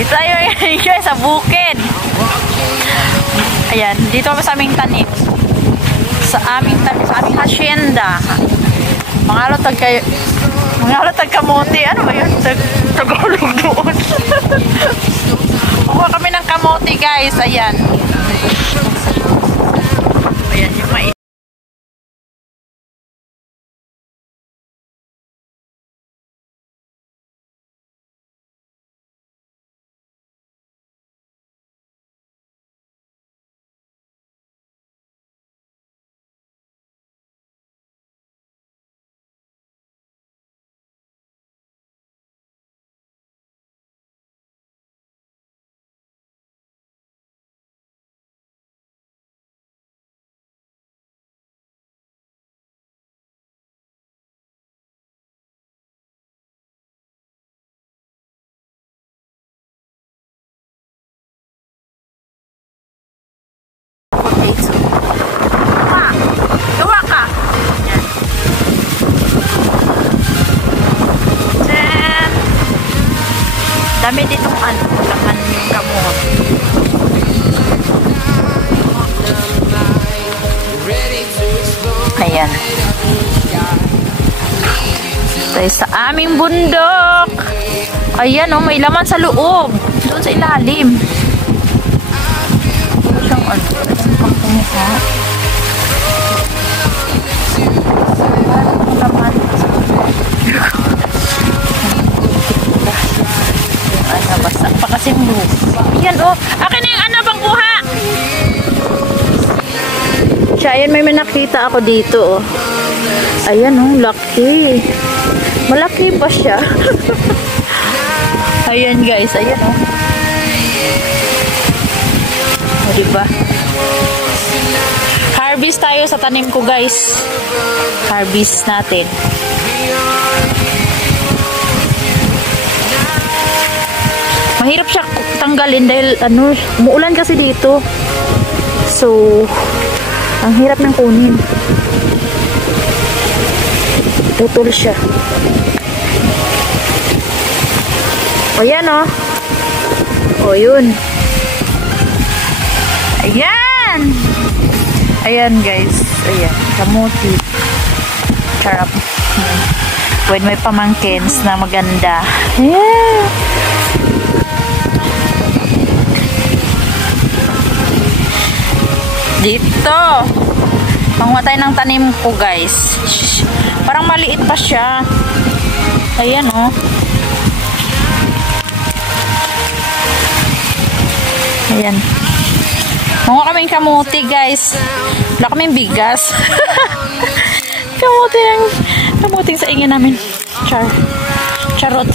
Dito tayo enjoy sa bukid. Ayan, dito kami sa aming tanim. Sa aming hacienda. Mga tag kamote. Ano ba yun? Tagalog doon. Kuha kami ng kamote, guys. Ayan. Ayan yung mais. Gawa ka. Yan. Then, dami ditong laman yung kamot. Ayan. Tayo sa aming bundok. Ayan, oh, may laman sa loob. Doon sa ilalim. Siyang pang kumuha. Laman. Ano, basta pa kasing lupa. Ayan, oh. Akin na yung ano bang kuha. Siya, ayan, may nakita ako dito, oh. Ayan, oh, laki. Malaki pa siya. Ayan, guys, ayan, oh. O, diba? Harvest tayo sa tanim ko, guys. Harvest natin. Mahirap siya tanggalin dahil ano, umuulan kasi dito. So, ang hirap ng kunin. Putol siya. O, yan, o. O, yun. Ayan! Ayan, guys. Ayan. Kamuti. Charap. When may pamangkins na maganda. Yeah! Dito. Panguha tayo ng tanim ko, guys. Parang maliit pa siya. Ayan, oh. Ayan. Mga kaming kamuti, guys. Wala kaming bigas. Kamuting sa ingin namin. Charot.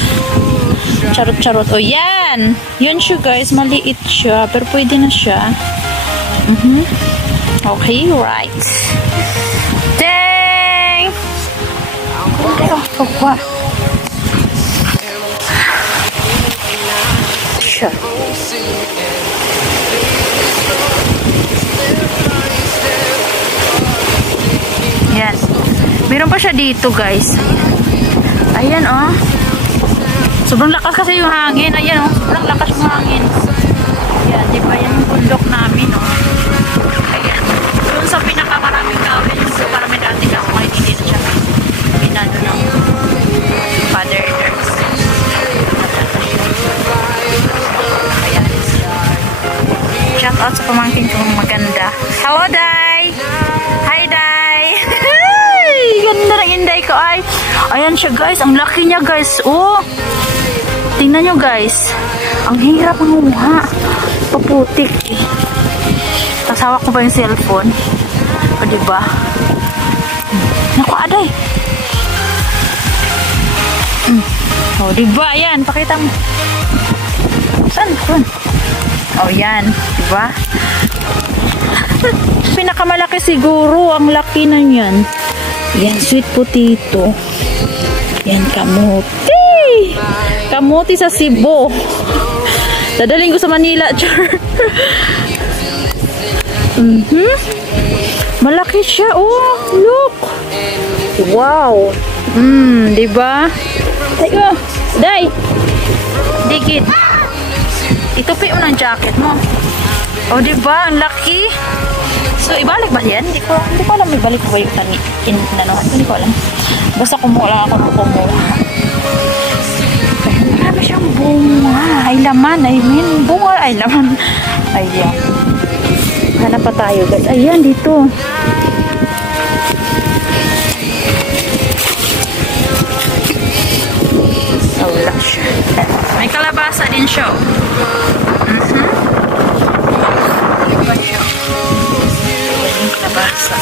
O, yan. Yun siya, guys. Maliit siya. Pero pwede na siya. Okay, right. Dang! Kuha. Siya. Yan. Meron pa siya dito, guys. Ayan, oh. Sobrang lakas kasi yung hangin. Ayan, oh. Sobrang lakas yung hangin. Ayan, di ba? Yan yung bundok namin, oh. Ayan. Doon sa pinakamaraming kahoy. So, para may dati ka. Kung hindi na siya. Pinano ng Father Earth. Ayan. Shout out sa pamangkin kong maganda. Hello, Day! Hi, Day! Ganda ng inday ko, ay. Ayan siya, guys. Ang laki niya, guys. Oh. Tingnan nyo, guys. Ang hirap manguha. Paputik. Tapos hawak ko pa yung cellphone. O, diba? Naku, aday. O, diba? Ayan. Pakita mo. Saan? O, yan. Diba? Pinakamalaki siguro. Ang laki na yan. Yan, sweet potato. Yan, kamote. Kamote sa Cebu. Dadaling ko sa Manila, char. Malaki siya. Oh, look. Wow. Diba? Tayo. Day. Digit. Kapi mo ng jacket mo. O, diba? Ang laki. So, ibalik ba yan? Hindi ko alam. Ibalik ko ba yung hindi ko alam. Basta kumuha ako ng kumuha. Pero marami siyang bunga. Ay, laman. I mean, bunga. Ay, laman. Ayan. Hanap pa tayo, guys. Ayan, dito. So, lush. May kalabasa din siya. Kalabasa.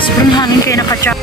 Sobrang hangin kayo nakachap.